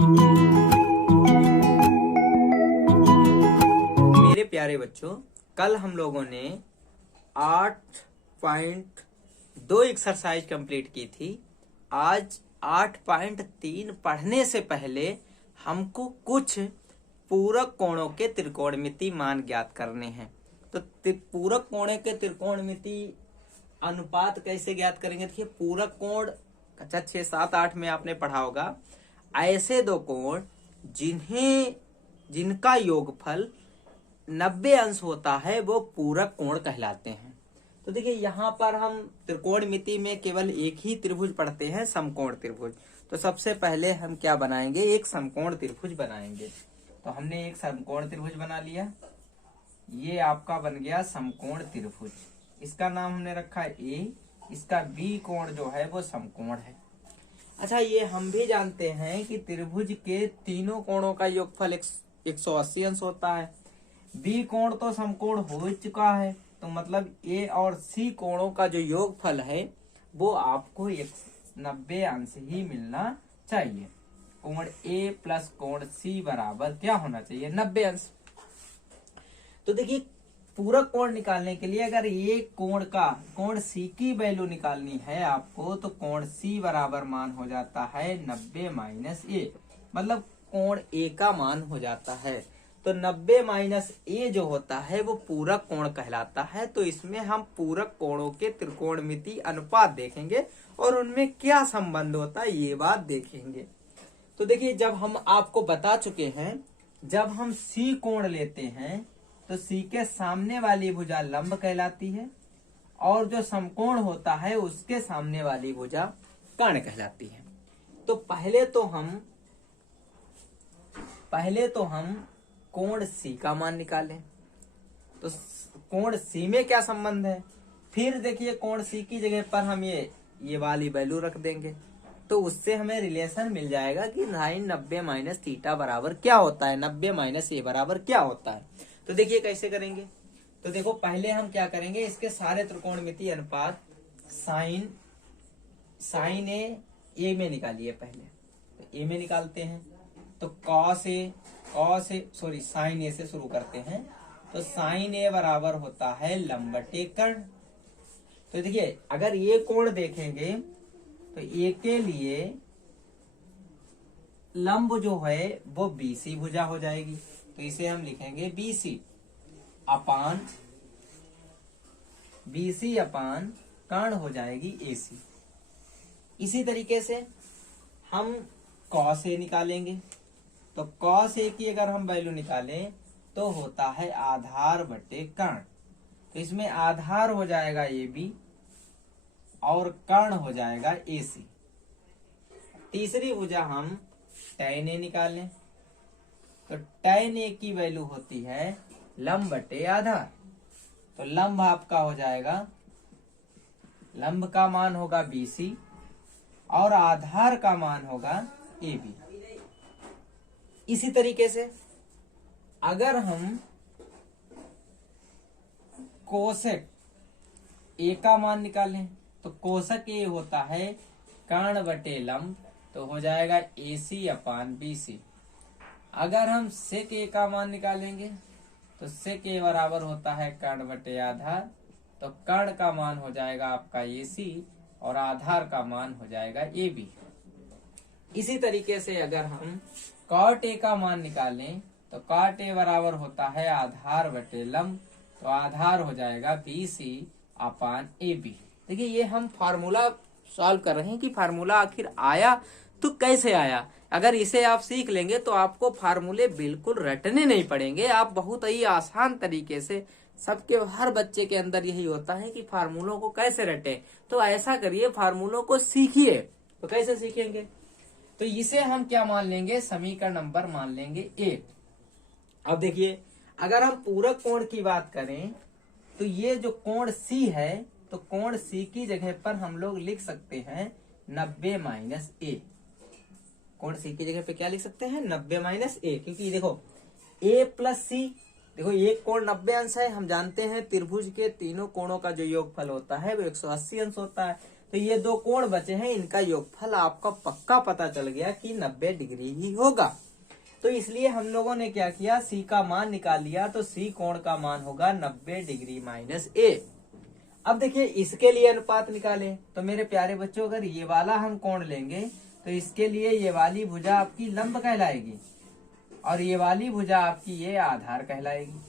मेरे प्यारे बच्चों, कल हम लोगों ने 8.2 एक्सरसाइज कंप्लीट की थी। आज 8.3 पढ़ने से पहले हमको कुछ पूरक कोणों के त्रिकोणमिति मान ज्ञात करने हैं। तो पूरक कोणों के त्रिकोणमिति अनुपात कैसे ज्ञात करेंगे? देखिए, पूरक कोण कक्षा 6, 7, 8 में आपने पढ़ा होगा। ऐसे दो कोण जिनका योगफल 90 अंश होता है वो पूरक कोण कहलाते हैं। तो देखिए, यहाँ पर हम त्रिकोणमिति में केवल एक ही त्रिभुज पढ़ते हैं, समकोण त्रिभुज। तो सबसे पहले हम क्या बनाएंगे? एक समकोण त्रिभुज बनाएंगे। तो हमने एक समकोण त्रिभुज बना लिया। ये आपका बन गया समकोण त्रिभुज। इसका नाम हमने रखा ए। इसका बी कोण जो है वो समकोण है। अच्छा, ये हम भी जानते हैं कि त्रिभुज के तीनों कोणों का योगफल 180 अंश होता है। बी कोण तो समकोण हो चुका है, तो मतलब ए और सी कोणों का जो योगफल है वो आपको 90 अंश ही मिलना चाहिए। कोण ए प्लस कोण सी बराबर क्या होना चाहिए? 90 अंश। तो देखिए, पूरक कोण निकालने के लिए अगर ये कोण सी की वैल्यू निकालनी है आपको, तो कोण सी बराबर मान हो जाता है 90 माइनस ए, मतलब कोण ए का मान हो जाता है। तो 90 माइनस ए जो होता है वो पूरक कोण कहलाता है। तो इसमें हम पूरक कोणों के त्रिकोणमिति अनुपात देखेंगे और उनमें क्या संबंध होता है ये बात देखेंगे। तो देखिए, जब हम आपको बता चुके हैं, जब हम सी कोण लेते हैं तो सी के सामने वाली भुजा लंब कहलाती है और जो समकोण होता है उसके सामने वाली भुजा कर्ण कहलाती है। तो पहले तो हम कोण सी का मान निकालें। तो कोण सी में क्या संबंध है? फिर देखिए, कोण सी की जगह पर हम ये वाली वैल्यू रख देंगे, तो उससे हमें रिलेशन मिल जाएगा कि 90 माइनस थीटा बराबर क्या होता है, 90 माइनस ए बराबर क्या होता है। तो देखिए कैसे करेंगे। तो देखो, पहले हम क्या करेंगे, इसके सारे त्रिकोणमिति अनुपात साइन ए में निकालिए। पहले तो ए में निकालते हैं। तो साइन ए से शुरू करते हैं। तो साइन ए बराबर होता है लंब बटे कर्ण। तो देखिए, अगर ये कोण देखेंगे तो ए के लिए लंब जो है वो बीसी भुजा हो जाएगी। तो इसे हम लिखेंगे बीसी अपान कर्ण हो जाएगी एसी। इसी तरीके से हम कॉस ए निकालेंगे। तो कॉस ए की अगर हम वैल्यू निकालें तो होता है आधार बटे कर्ण। तो इसमें आधार हो जाएगा ए बी और कर्ण हो जाएगा ए सी। तीसरी भुजा हम tan ए निकालें। तो tan ए की वैल्यू होती है लंब बटे आधार। तो लंब आपका हो जाएगा, लंब का मान होगा बीसी और आधार का मान होगा ए बी। इसी तरीके से अगर हम कोसेक ए का मान निकालें तो कोसक ए होता है कर्ण बटे लंब, तो हो जाएगा एसी अपान बीसी। अगर हम सेक ए का मान निकालेंगे तो सेक ए बराबर होता है कर्ण बटे आधार। तो कर्ण का मान हो जाएगा आपका एसी और आधार का मान हो जाएगा ए बी। इसी तरीके से अगर हम कॉट ए का मान निकालें तो कॉट ए बराबर होता है आधार बटे लंब। तो आधार हो जाएगा बीसी अपान ए बी। देखिए, ये हम फार्मूला सॉल्व कर रहे हैं कि फार्मूला आखिर आया तो कैसे आया। अगर इसे आप सीख लेंगे तो आपको फार्मूले बिल्कुल रटने नहीं पड़ेंगे। आप बहुत ही आसान तरीके से, हर बच्चे के अंदर यही होता है कि फार्मूलों को कैसे रटे। तो ऐसा करिए, फार्मूलों को सीखिए। तो कैसे सीखेंगे? तो इसे हम क्या मान लेंगे? समीकरण नंबर मान लेंगे 1। अब देखिए, अगर हम पूरक कोण की बात करें तो ये जो कोण सी है, तो कोण सी की जगह पर हम लोग लिख सकते हैं 90 माइनस ए। कोण सी की जगह पे क्या लिख सकते हैं? 90 माइनस ए। क्योंकि देखो, ए प्लस सी, देखो एक कोण 90 अंश है। हम जानते हैं त्रिभुज के तीनों कोणों का जो योगफल होता है वो 180 अंश होता है। तो ये दो कोण बचे हैं, इनका योगफल आपका पक्का पता चल गया कि 90 डिग्री ही होगा। तो इसलिए हम लोगों ने क्या किया, सी का मान निकाल लिया। तो सी कोण का मान होगा 90 डिग्री माइनस ए। अब देखिए इसके लिए अनुपात निकालें। तो मेरे प्यारे बच्चों, अगर ये वाला हम कोण लेंगे तो इसके लिए ये वाली भुजा आपकी लंब कहलाएगी और ये वाली भुजा आपकी ये आधार कहलाएगी,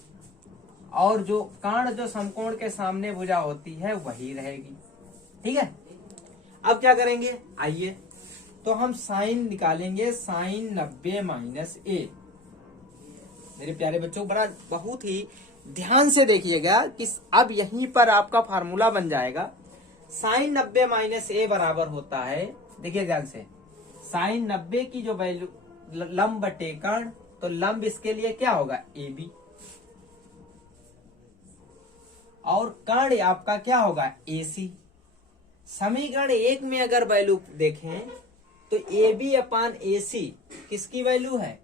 और जो कर्ण जो समकोण के सामने भुजा होती है वही रहेगी। ठीक है, अब क्या करेंगे, आइए तो हम साइन निकालेंगे, साइन 90 माइनस ए। मेरे प्यारे बच्चों, बड़ा बहुत ही ध्यान से देखिएगा कि अब यहीं पर आपका फार्मूला बन जाएगा। साइन 90 माइनस ए बराबर होता है, देखिए ध्यान से, साइन 90 की जो वैल्यू लंब बटे कर्ण, तो लंब इसके लिए क्या होगा, ए बी, और कर्ण आपका क्या होगा, ए सी। समीकरण 1 में अगर वैल्यू देखें तो ए बी अपान ए सी किसकी वैल्यू है,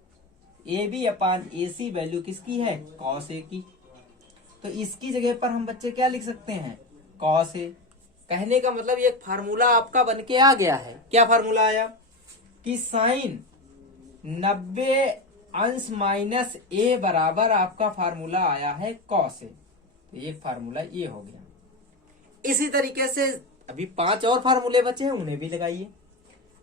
ए बी अपान ए सी वैल्यू किसकी है, कॉस ए की। तो इसकी जगह पर हम बच्चे क्या लिख सकते हैं, कॉस ए। कहने का मतलब एक फार्मूला आपका बन के आ गया है। क्या फार्मूला आया कि साइन 90 अंश माइनस ए बराबर आपका फार्मूला आया है कॉस ए। तो एक फार्मूला ये हो गया। इसी तरीके से अभी 5 और फार्मूले बचे हैं, उन्हें भी लगाइए।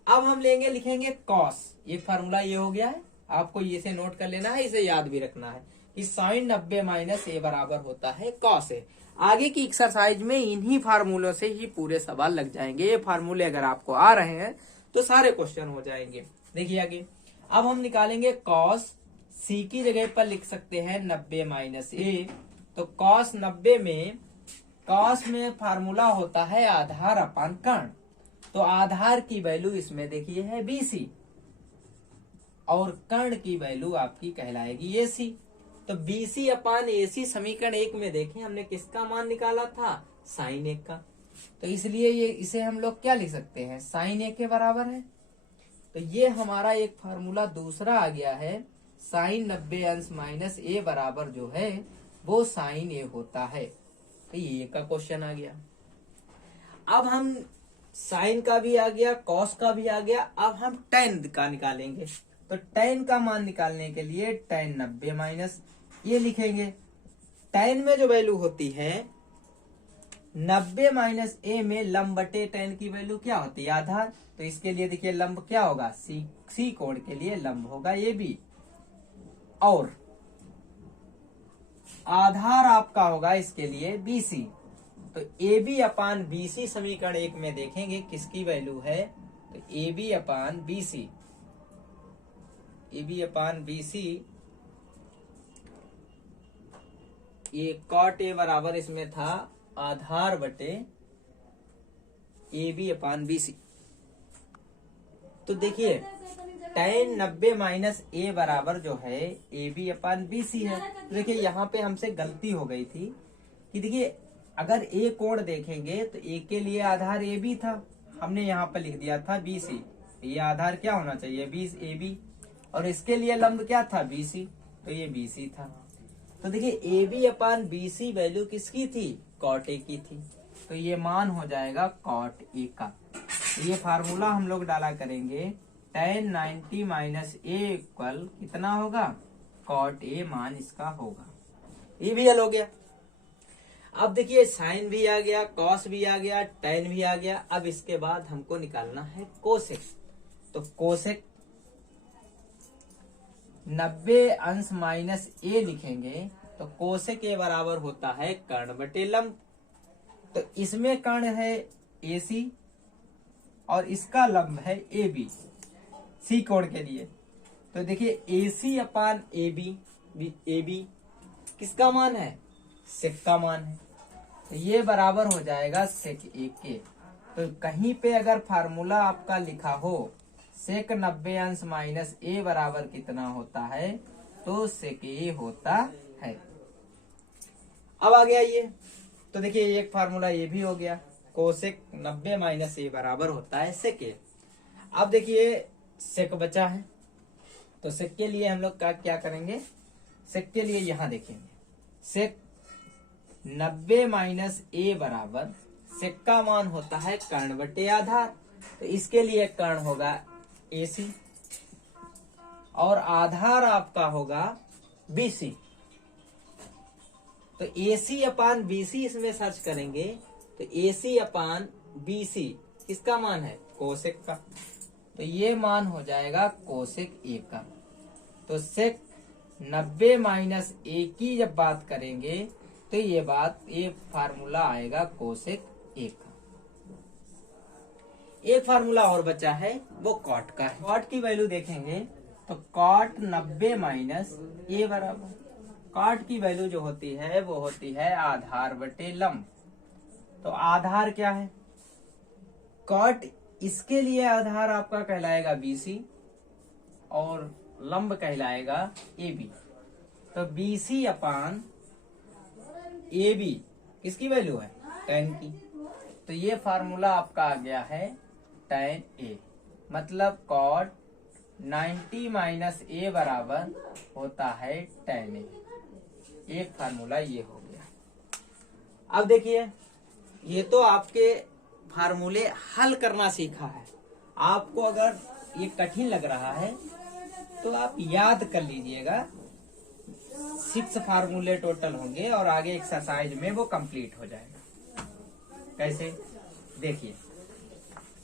अब हम लेंगे, लिखेंगे कॉस, एक फार्मूला ये हो गया है, आपको ये से नोट कर लेना है, इसे याद भी रखना है कि साइन 90 माइनस ए बराबर होता है कॉस ए। आगे की एक्सरसाइज में इन्हीं फार्मूलों से ही पूरे सवाल लग जाएंगे। ये फार्मूले अगर आपको आ रहे हैं तो सारे क्वेश्चन हो जाएंगे। देखिए आगे, अब हम निकालेंगे कॉस, सी की जगह पर लिख सकते हैं 90 माइनस ए। तो कॉस 90 में, कॉस में फार्मूला होता है आधार अपान कर्ण। तो आधार की वैल्यू इसमें देखिए है बीसी और कर्ण की वैल्यू आपकी कहलाएगी एसी। तो बीसी अपान एसी समीकरण 1 में देखें हमने किसका मान निकाला था, साइन 1 का। तो इसलिए ये इसे हम लोग क्या लिख सकते हैं, साइन 1 के बराबर है। तो ये हमारा एक फार्मूला दूसरा आ गया है, साइन 90 अंश माइनस ए बराबर जो है वो साइन ए होता है। तो ये का क्वेश्चन आ गया। अब हम साइन का भी आ गया, कॉस का भी आ गया, अब हम टेन का निकालेंगे। तो टेन का मान निकालने के लिए टेन 90 माइनस ये लिखेंगे। टेन में जो वैल्यू होती है 90 माइनस ए में लंब बटे टेन की वैल्यू क्या होती है, आधार। तो इसके लिए देखिए लंब क्या होगा, सी कोण के लिए लंब होगा ए बी, और आधार आपका होगा इसके लिए बीसी। तो ए बी अपान बीसी समीकरण 1 में देखेंगे किसकी वैल्यू है, तो A B upon BC, A B upon BC, ये कॉट ए बराबर इसमें था आधार बटे ए बी अपान बीसी। तो देखिए टेन 90 माइनस ए बराबर जो है ए बी अपान बीसी है। तो देखिए यहाँ पे हमसे गलती हो गई थी कि देखिए अगर ए कोण देखेंगे तो ए के लिए आधार ए बी था, हमने यहाँ पर लिख दिया था बीसी। ये आधार क्या होना चाहिए, 20 ए बी, और इसके लिए लंब क्या था, बीसी। तो ये बीसी था। तो देखिए A B upon BC value किसकी थी, कॉट ए की थी। तो ये मान हो जाएगा कॉट ए का। ये फार्मूला हम लोग डाला करेंगे, टेन 90 माइनस ए इक्वल कितना होगा, कॉट ए मान इसका होगा। ये भी हल हो गया। अब देखिए साइन भी आ गया, कॉस भी आ गया, टेन भी आ गया। अब इसके बाद हमको निकालना है कोसेक। तो कोसेक 90 अंश माइनस ए लिखेंगे। तो कोसेक ए बराबर होता है कर्ण बटे लंब। तो इसमें कर्ण है एसी और इसका लंब है ए बी, सी कोण के लिए। तो देखिए एसी अपान ए बी किसका मान है, सेक का मान है। तो ये बराबर हो जाएगा सेक ए के। तो कहीं पे अगर फार्मूला आपका लिखा हो सेक 90 अंश माइनस ए बराबर कितना होता है, तो सेक ए होता है। अब आ गया ये। तो देखिए एक फार्मूला ये भी हो गया, कोसेक 90 माइनस ए बराबर होता है सेक ए। अब देखिए सेक बचा है, तो सेक के लिए हम लोग क्या करेंगे, सेक के लिए यहां देखेंगे, सेक 90 माइनस ए बराबर सेक का मान होता है कर्ण बटे आधार, तो इसके लिए कर्ण होगा AC और आधार आपका होगा BC। तो AC अपान BC इसमें सर्च करेंगे तो AC अपान BC किसका मान है? कोसेक का। तो ये मान हो जाएगा कोसेक A का। तो सेक 90 माइनस A की जब बात करेंगे तो ये फार्मूला आएगा कोसेक A का। एक फार्मूला और बचा है, वो कॉट का है। कॉट की वैल्यू देखेंगे तो कॉट 90 माइनस A बराबर, कॉट की वैल्यू जो होती है वो होती है आधार बटे लंब। तो आधार क्या है? कॉट, इसके लिए आधार आपका कहलाएगा BC और लंब कहलाएगा AB। तो BC अपान AB किसकी वैल्यू है? tan की। तो ये फार्मूला आपका आ गया है tan A, मतलब कॉट 90 माइनस A बराबर होता है tan A। एक फार्मूला ये हो गया। अब देखिए, ये तो आपके फार्मूले हल करना सीखा है। आपको अगर ये कठिन लग रहा है तो आप याद कर लीजिएगा। 6 फार्मूले टोटल होंगे और आगे एक्सरसाइज में वो कंप्लीट हो जाएगा। कैसे? देखिए,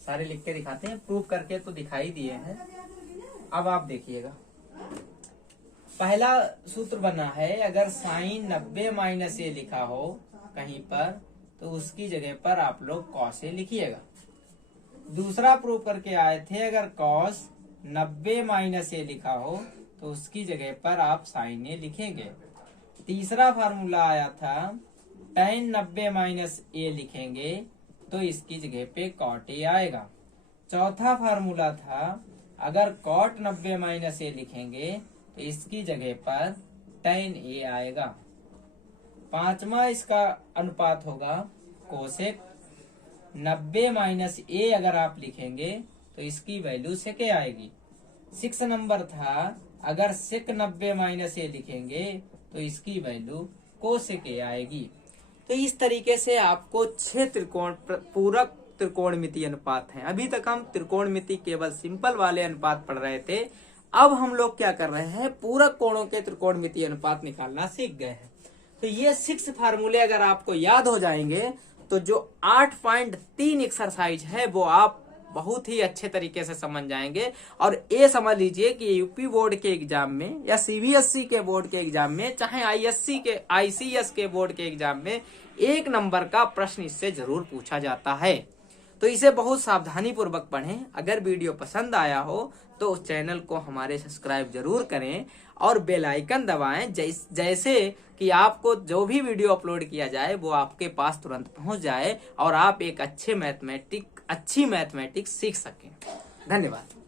सारे लिख के दिखाते हैं, प्रूव करके तो दिखाई दिए हैं। अब आप देखिएगा, पहला सूत्र बना है, अगर साइन 90 माइनस A लिखा हो कहीं पर तो उसकी जगह पर आप लोग कॉस A लिखिएगा। दूसरा प्रूव करके आए थे, अगर कॉस 90 माइनस A लिखा हो तो उसकी जगह पर आप साइन A लिखेंगे। तीसरा फार्मूला आया था, tan 90 माइनस A लिखेंगे तो इसकी जगह पे cot A आएगा। चौथा फार्मूला था, अगर cot 90 माइनस A लिखेंगे तो इसकी जगह पर tan A आएगा। पांचवा इसका अनुपात होगा कोसेक 90 माइनस A, अगर आप लिखेंगे तो इसकी वैल्यू सेक आएगी। 6 नंबर था, अगर सेक 90 माइनस A लिखेंगे तो इसकी वैल्यू कोसेक A आएगी। तो इस तरीके से आपको 6 त्रिकोण पूरक त्रिकोणमितीय अनुपात हैं। अभी तक हम त्रिकोणमिति केवल सिंपल वाले अनुपात पढ़ रहे थे। अब हम लोग क्या कर रहे हैं, पूरक कोणों के त्रिकोणमितीय अनुपात निकालना सीख गए हैं। तो ये 6 फार्मूले अगर आपको याद हो जाएंगे तो जो 8.3 एक्सरसाइज है वो आप बहुत ही अच्छे तरीके से समझ जाएंगे। और ये समझ लीजिए कि यूपी बोर्ड के एग्जाम में या CBSE के बोर्ड के एग्जाम में, चाहे ICS के बोर्ड के एग्जाम में 1 नंबर का प्रश्न इससे जरूर पूछा जाता है। तो इसे बहुत सावधानी पूर्वक पढ़ें। अगर वीडियो पसंद आया हो तो उस चैनल को हमारे सब्सक्राइब जरूर करें और बेल आइकन दबाएं, जैसे कि आपको जो भी वीडियो अपलोड किया जाए वो आपके पास तुरंत पहुंच जाए और आप एक अच्छी मैथमेटिक्स सीख सकें। धन्यवाद।